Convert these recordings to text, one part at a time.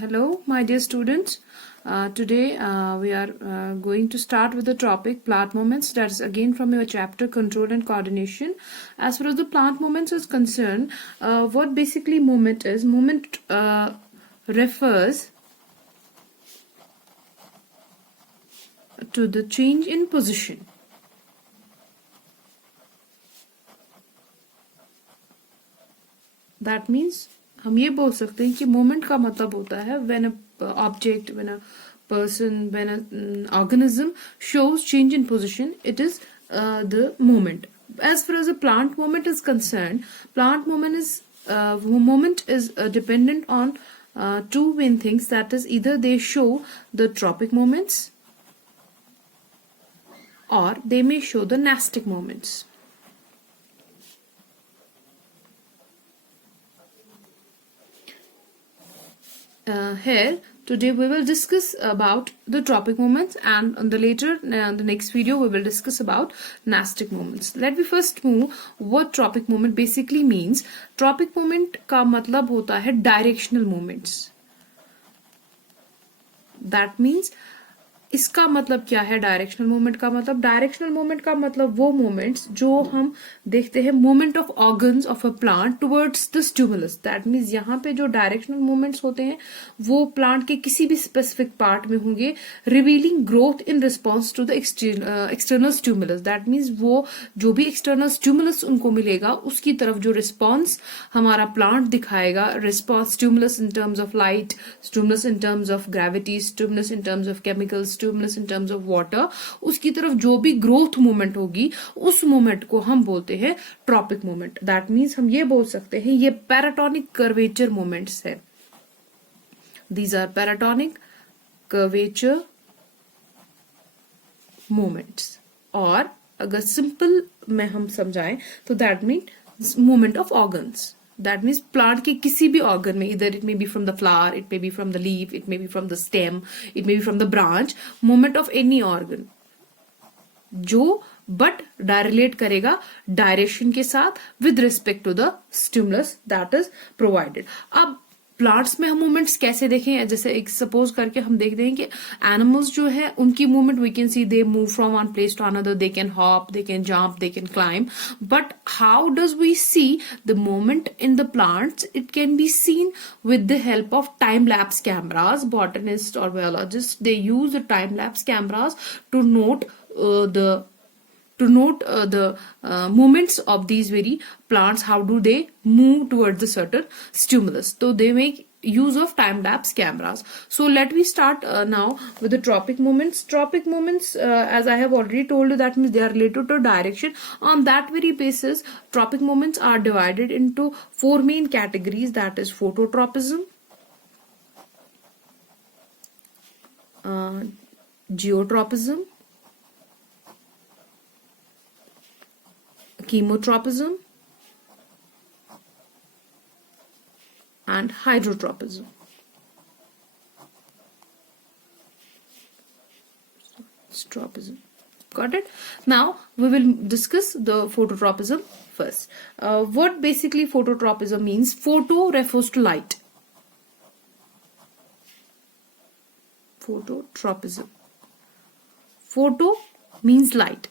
Hello, my dear students. Today we are going to start with the topic plant movements. That is again from your chapter Control and Coordination. As far as the plant movements is concerned, what basically movement is? Movement refers to the change in position. That means हम ये बोल सकते हैं कि moment का मतलब होता है when a object, when a person, when an organism shows change in position, it is the moment. As far as a plant movement is concerned, plant movement is dependent on two main things. That is, either they show the tropic movements or they may show the nastic movements. Here today we will discuss about the tropic movements, and on the next video we will discuss about nastic movements. Let me first move what tropic movement basically means. Tropic movement का मतलब होता है directional movements. That means इसका मतलब क्या है directional movement का मतलब? डायरेक्शनल मूवमेंट का मतलब वो मूवमेंट्स जो हम देखते हैं movement of organs of a plant towards the stimulus. That means यहाँ पे जो डायरेक्शनल मूवमेंट्स होते हैं वो प्लांट के किसी भी स्पेसिफिक पार्ट में होंगे, revealing growth in response to the external stimulus. That means वो जो भी एक्सटर्नल स्टिमुलस उनको मिलेगा उसकी तरफ जो रिस्पॉन्स हमारा प्लांट दिखाएगा, response stimulus in terms of light, stimulus in terms of gravity, stimulus in terms of chemicals, stimulus in terms of water, उसकी तरफ जो भी ग्रोथ मूवमेंट होगी उस मूवमेंट को हम बोलते हैं ट्रॉपिक मूवमेंट. दैट मीन्स हम ये बोल सकते हैं ये पैराटोनिक कर्वेचर मूवमेंट्स है. These are paratonic curvature movements. और अगर सिंपल में हम समझाएं तो that mean movement of organs. That means plant के किसी भी ऑर्गन में, इधर it may be from the flower, it may be from the leaf, it may be from the stem, it may be from the branch, movement of any organ जो but relate करेगा direction के साथ with respect to the stimulus that is provided. अब plants में हम movements कैसे देखें? जैसे एक सपोज करके हम देखते हैं कि एनिमल्स जो है उनकी movement we can see they move from one place to another, they can hop, they can jump, they can climb. But how does we see the movement in the plants? It can be seen with the help of time lapse cameras. Botanists or biologists, they use the time lapse cameras to note the movements of these very plants. How do they move towards the certain stimulus? So they make use of time lapse cameras. So let me start now with the tropic movements. Tropic movements, as I have already told you, that means they are related to direction. On that very basis, tropic movements are divided into four main categories. That is phototropism, geotropism, chemotropism, and hydrotropism. Tropism. Got it? Now we will discuss the phototropism first. What basically phototropism means? Photo refers to light. Phototropism. Photo means light.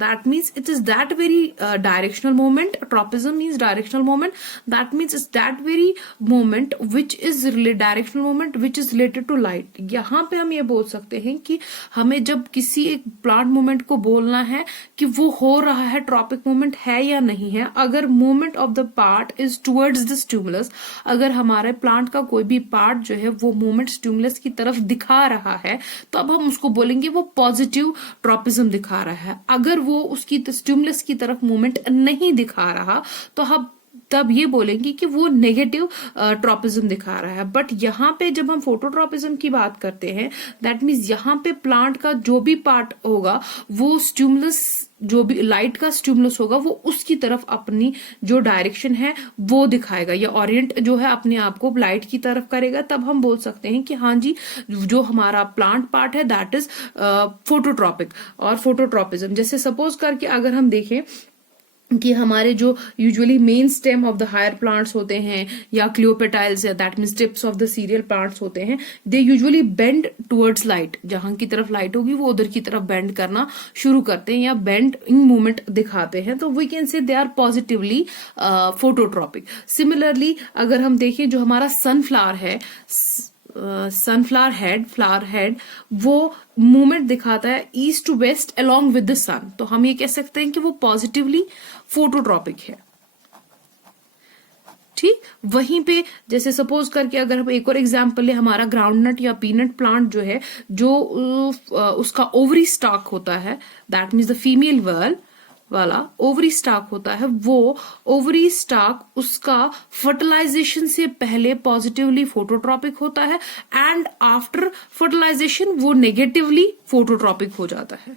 That means it is that very directional moment. Tropism means directional moment. That means it's that very moment which is directional moment which is related to light. यहाँ पे हम ये बोल सकते हैं कि हमें जब किसी एक प्लांट मूवमेंट को बोलना है कि वो हो रहा है ट्रॉपिक मूवमेंट है या नहीं है, अगर movement of the part is towards the stimulus, अगर हमारे प्लांट का कोई भी पार्ट जो है वो मूवमेंट स्टिमुलस की तरफ दिखा रहा है तो अब हम उसको बोलेंगे वो पॉजिटिव ट्रॉपिज्म दिखा रहा है. अगर वो उसकी स्टिमुलस की तरफ मूवमेंट नहीं दिखा रहा तो हम तब ये बोलेंगे कि वो नेगेटिव ट्रॉपिज्म दिखा रहा है. बट यहाँ पे जब हम फोटोट्रॉपिज्म की बात करते हैं दैट मीन्स यहाँ पे प्लांट का जो भी पार्ट होगा वो स्टिमुलस, जो भी लाइट का स्टिमुलस होगा वो उसकी तरफ अपनी जो डायरेक्शन है वो दिखाएगा या ओरिएंट जो है अपने आप को लाइट की तरफ करेगा. तब हम बोल सकते हैं कि हाँ जी जो हमारा प्लांट पार्ट है दैट इज फोटोट्रॉपिक और फोटोट्रॉपिज्म. जैसे सपोज करके अगर हम देखें कि हमारे जो usually main stem of the higher plants होते हैं या क्लियोपेटाइल्स या that means tips of the cereal plants होते हैं, they usually bend towards light. जहां की तरफ लाइट होगी वो उधर की तरफ बेंड करना शुरू करते हैं या बेंड इन मूवमेंट दिखाते हैं. तो we can say they are positively phototropic. Similarly अगर हम देखें जो हमारा सनफ्लावर है, फ्लावर हेड वो मूवमेंट दिखाता है east to west along with the sun. तो हम ये कह सकते हैं कि वो पॉजिटिवली फोटोट्रॉपिक है. ठीक, वहीं पे जैसे सपोज करके अगर हम एक और एग्जांपल ले, हमारा ग्राउंडनट या पीनट प्लांट जो है, जो उसका ओवरी स्टॉक होता है, दैट मीन्स द फीमेल वाला ओवरी स्टॉक होता है, वो ओवरी स्टॉक उसका फर्टिलाइजेशन से पहले पॉजिटिवली फोटोट्रॉपिक होता है एंड आफ्टर फर्टिलाइजेशन वो नेगेटिवली फोटोट्रॉपिक हो जाता है.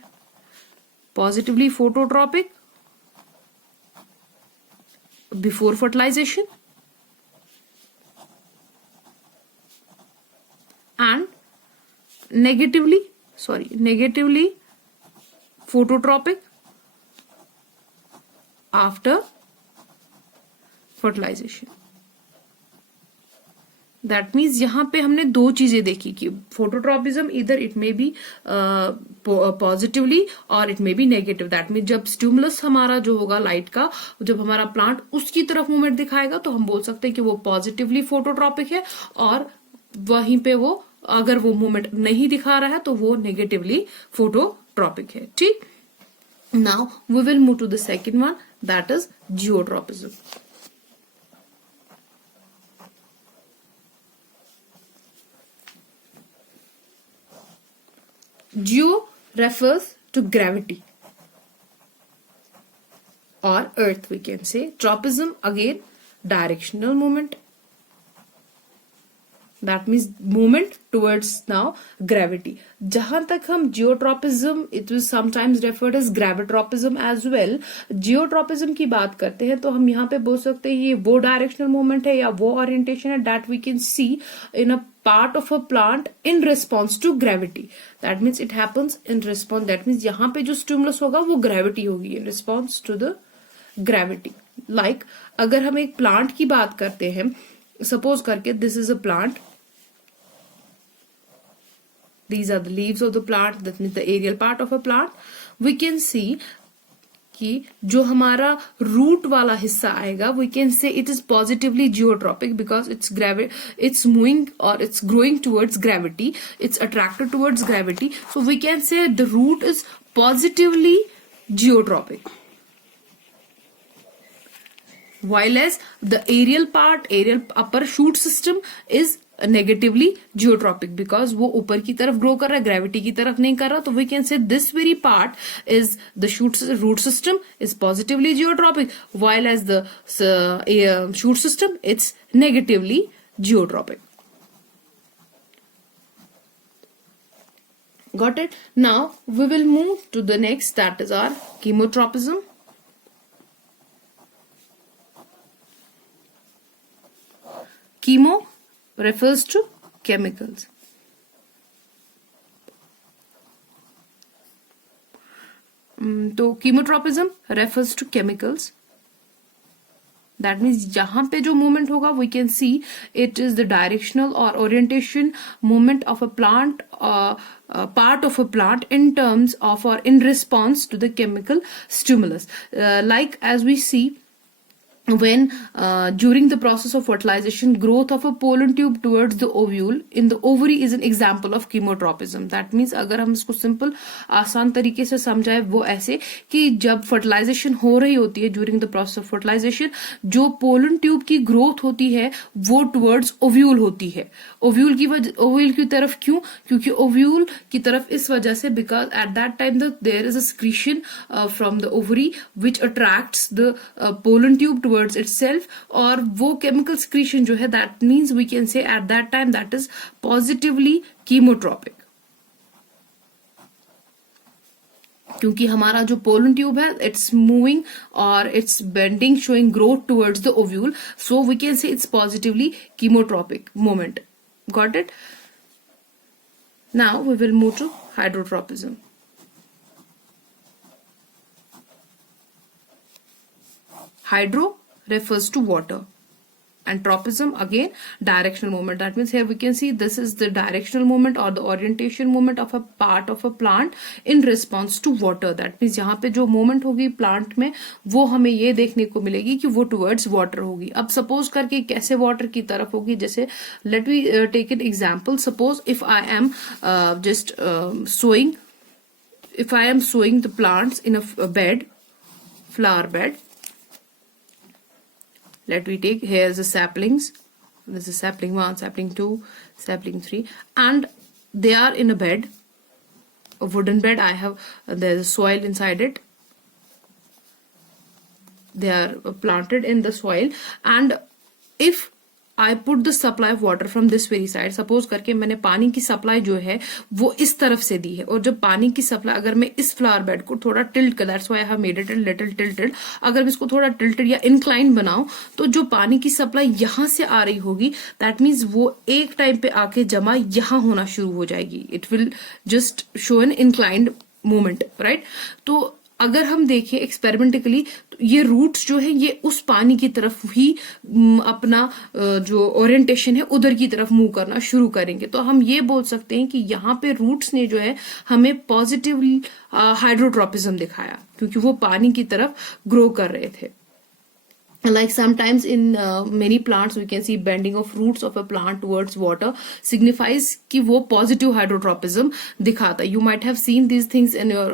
Positively phototropic before fertilisation and negatively phototropic after fertilisation. That means यहां पे हमने दो चीजें देखी कि फोटोट्रॉपिज्म इधर इट मे बी पॉजिटिवली और it may be negative. That means जब स्टिमुलस हमारा जो होगा लाइट का, जब हमारा प्लांट उसकी तरफ मूवमेंट दिखाएगा तो हम बोल सकते हैं कि वो पॉजिटिवली फोटोट्रॉपिक है, और वहीं पे वो अगर वो मूवमेंट नहीं दिखा रहा है तो वो नेगेटिवली फोटोट्रॉपिक है. ठीक, now we will move to the second one, that is geotropism. Geo refers to gravity or earth, we can say. Tropism again directional movement, that means movement towards now gravity. जहां तक हम geotropism, it was sometimes referred as gravitropism as well, geotropism की बात करते हैं तो हम यहाँ पे बोल सकते हैं ये वो डायरेक्शनल मूवमेंट है या वो ओरिएंटेशन है that we can see in a part of a plant in response to gravity. That means it happens in response, that means यहाँ पे जो stimulus होगा वो gravity होगी, in response to the gravity. Like अगर हम एक प्लांट की बात करते हैं, सपोज करके this is a plant, these are the leaves of the plant, that means the aerial part of a plant. We can see कि जो हमारा रूट वाला हिस्सा आएगा, we can say it is positively geotropic because it's moving or it's growing towards gravity, it's attracted towards gravity, so we can say the root is positively geotropic. While as the aerial upper shoot system is negatively geotropic because वो ऊपर की तरफ grow कर रहा है, gravity की तरफ नहीं कर रहा. तो we can say this very part is the root system is positively geotropic, while as the shoot system it's negatively geotropic. Got it? Now we will move to the next, that is our chemotropism. Chemo refers to chemicals. तो chemotropism refers to chemicals. That means जहां पे जो movement होगा we can see it is the directional or orientation movement of a plant, part of a plant in terms of or in response to the chemical stimulus. Like as we see when during the process of fertilization, growth of a pollen tube towards the ovule in the ovary is an example of chemotropism. That means अगर हम इसको simple आसान तरीके से समझाए वो ऐसे कि जब फर्टिलाइजेशन हो रही होती है, during the process of fertilisation जो पोलन ट्यूब की ग्रोथ होती है वो टुवर्ड्स ओव्यूल होती है. ओव्यूल की तरफ क्यों? क्योंकि ओव्यूल की तरफ इस वजह से because at that time there is a secretion from the ovary which attracts the pollen tube towards itself, और वो chemical secretion जो है that means we can say at that time that is positively chemotropic. क्योंकि हमारा जो pollen tube है it's moving और it's bending showing growth towards the ovule, so we can say it's positively chemotropic moment. Got it? Now we will move to hydrotropism. Hydro refers to water. And tropism again directional movement. That means here we can see this is the directional movement or the orientation movement of a part of a plant in response to water. That means यहाँ पे जो movement होगी plant में वो हमें ये देखने को मिलेगी कि वो towards water होगी. अब suppose करके कैसे water की तरफ होगी, जैसे let me take an example. Suppose if I am just sowing, if I am sowing the plants in a bed, flower bed. Let me take, here's the saplings. This is sapling 1, sapling 2, sapling 3, and they are in a bed, a wooden bed. I have, there's soil inside it. They are planted in the soil, and if I put the supply of water from this very side, suppose करके मैंने पानी की supply जो है वो इस तरफ से दी है, और जब पानी की सप्लाई अगर मैं इस फ्लावर बेड को थोड़ा टिल्ट कर, that's why I have made it little tilted, अगर मैं इसको थोड़ा टिल्टेड या इंक्लाइन बनाऊं तो जो पानी की सप्लाई यहां से आ रही होगी, दैट मीन्स वो एक टाइम पे आके जमा यहां होना शुरू हो जाएगी. It will just show an inclined movement, right. तो अगर हम देखें एक्सपेरिमेंटिकली तो ये रूट्स जो है ये उस पानी की तरफ ही अपना जो ओरिएंटेशन है उधर की तरफ मूव करना शुरू करेंगे. तो हम ये बोल सकते हैं कि यहाँ पे रूट्स ने जो है हमें पॉजिटिव हाइड्रोट्रोपिज्म दिखाया, क्योंकि वो पानी की तरफ ग्रो कर रहे थे. Like sometimes in many plants we can see bending of roots of a plant towards water signifies कि वो positive hydrotropism दिखाता है. You might have seen these things in your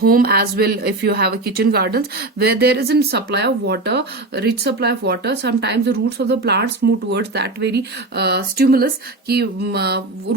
home as well if you have a kitchen gardens where there is a supply of water, rich supply of water. Sometimes the roots of the plants move towards that very stimulus कि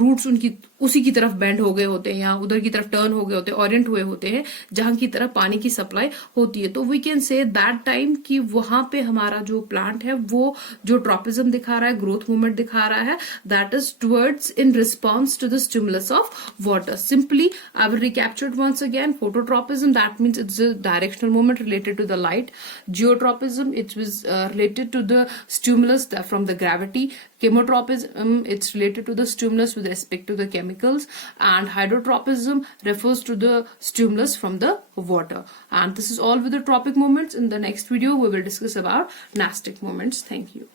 roots उनकी उसी की तरफ bend हो गए होते हैं या उधर की तरफ टर्न हो गए होते हैं, ओरिएंट हुए होते हैं जहां की तरफ पानी की सप्लाई होती है. तो we can say that time कि वहां पे हमारा जो प्लांट है वो जो ट्रोपिज्म दिखा रहा है, ग्रोथ मूवमेंट दिखा रहा है, that is towards in response to the stimulus of water. Simply I will recapture once again. Phototropism, that means it's a directional movement related to the light. Geotropism, it was related to the stimulus from the gravity. Chemotropism, it's related to the stimulus with respect to the chemicals, and hydrotropism refers to the stimulus from the water. And this is all with the tropic movements. In the next video we will discuss about nastic movements. Thank you.